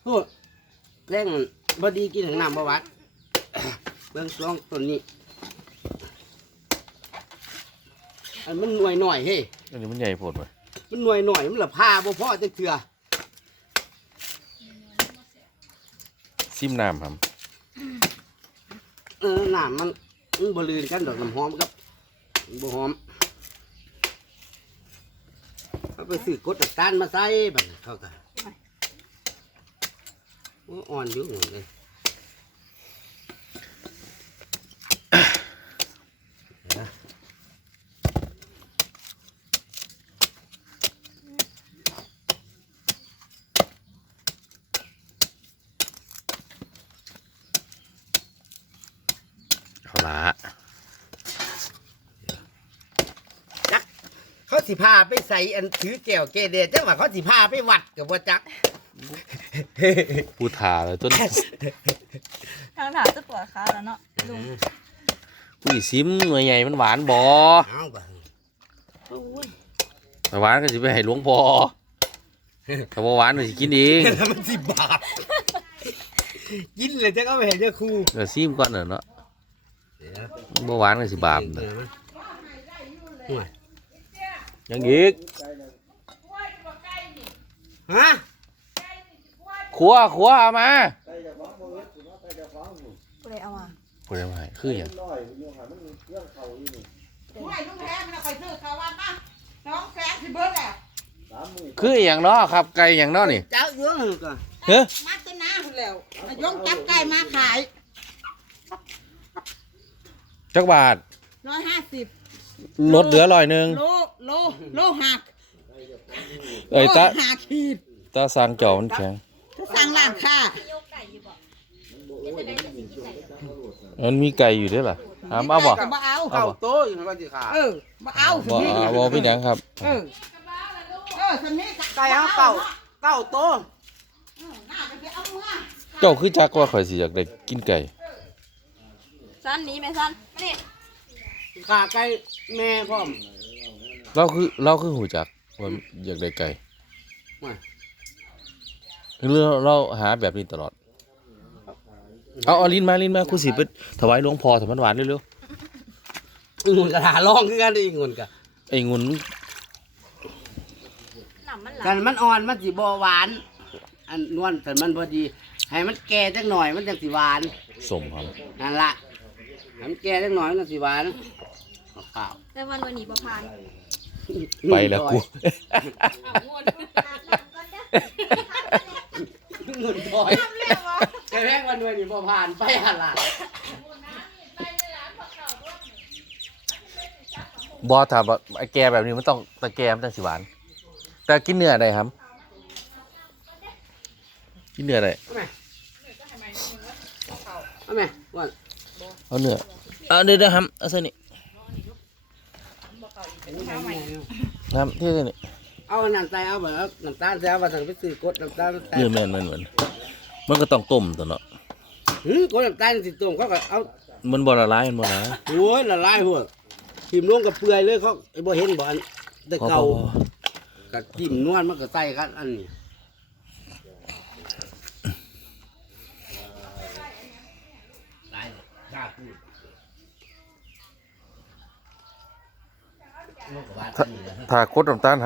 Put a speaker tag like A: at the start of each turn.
A: โอ้แรงมันบดีกินถึงน้ำบ่วัดเบื้องลองต้นนี้อันมันหน่วยหน่อยเฮ้ย
B: อันนี้มันใหญ่โพดไป
A: มันหน่วยหน่อยมันละผ้าบ่พอจะเถื่อ
B: ซิมน้ำครับ
A: น้ำมันบ่ลื่นกันดอกน้ำหอมครับบ่หอมเอาไปซื้อกดน้ำตาลมาใส่บัดเขาก็อ่อนอยู่หมดเลย
B: เอาละ
A: เขาสิพาไปใส่อันถือแก้วเกเดจังว่าเขาสิพาไปวัดกับบ่จัก
B: พูดถาเลยต้น
C: ทางถามจะปวดขาแล้วเนาะลุง
B: ผู้ซิมหน่วยใหญ่มันหวานบ่
A: เอาบ่โอ้ย
B: แต่หวานก็สิไปให้หลวงพ่อแต่บ่หวานก็สิกินเอง
A: แล้วมัน10 บาทกินเลยจะเอาไปให้เจ้าครู
B: เดี๋ยวซิมก่อนเนาะบ่หวานก็สิบาปเด้อยังอีก
A: ฮะ
B: ขัวเอามา
C: กูเลยเอามา
B: บ่ได้มาให้คือหยัง
D: ไม่ลุงแพ้มันคอยซื้อเขาว่าป่ะน้องแฟนสิเบิร์ดแหละ
B: คือหยังเนาะครับไก่หยังเนาะนี่
A: เจ้าเยอะก็
B: เฮ้ย
D: มาต้นน้าคุณแล้วมายงจับไก่มาขาย
B: จักบาท
D: 150
B: ลดเหลือ100นึง
D: โลหัก
B: เอ้ยตา
D: โลหักขีด
B: ตาสั่งจอมันแข็ง
D: ถ้าสั่งร้านค้า
B: มันมีไก่อยู่ด้วยล่ะถามเอาบ่
D: ก็บ่เอา
A: เก่าโตอยู่ว่าสิขา
D: บ่เอาสิ
B: บ่บ่เป็นหยังครับ
D: สำนี้
A: ไก่เฮาเก่าโต
D: น่าจะไปเอาเมื่อ
B: เจ้าคือจักว่าข่อยสิอยากได้กินไก่
C: สั้นหนี้ไหมสั้นมานี่
A: ขาไก่แม่พร้อม
B: เราคือหูจักว่าอยากได้ไก่
A: ว่า
B: เราหาแบบนี้ตลอดเอาลิ้นมากูสิไปถวายหลวงพ่อถ้ามันหวานเร็ว
A: งุ่นกระถาลองคือกันอีกงุ่นกะ
B: ๆไอ้งุ่น
C: หนำมันหลั
A: กันมันอ่อนมันสิบ่หวาน อันนวลแต่มันพอดี ให้มันแก่จักหน่อยมันจังสิหวาน
B: สมครับ
A: นั่นล่ะให้มันแก่จักหน่อยมันจังสิหวานข้าว
C: แต่วันนี้บ่ผ่าน
B: ไปแล้วกู
A: เงินถอยแค่แรกวันด้วยนี่พอผ่านไปหันล่ะ
B: บ่ถ้าแบบไอ้แกแบบนี้มันต้องตะแกมนจังสิหวาน แต่กินเนื้อได้ครับ กินเนื้อได้
A: เอาไหมว่า
B: เอาเนื้อเอาเดี๋ยวครับเอาใส่นี่น้ำที่นี่
A: เอาน้ำใส่เอาแบบน้ำตาลใส่เอาไปสั่งไปซื้อกดน้ำตาลใส่
B: เนื้อแม่นมันก็ต้องต้มตัวเนาะ
A: กดน้ำตาลสิต้มเขาก็เอา
B: มันบ่ละลายมันบ่ละ
A: โอ้ยละลายหัวทิมลงกับเปลือยเลยเขาไอ้บ่เห็นบ่อันแต่เก่ากับจิ้มนวลมันก็ใส่กันอันนี้หลายกล้าพูด
B: ถ้ากดน้ำตาล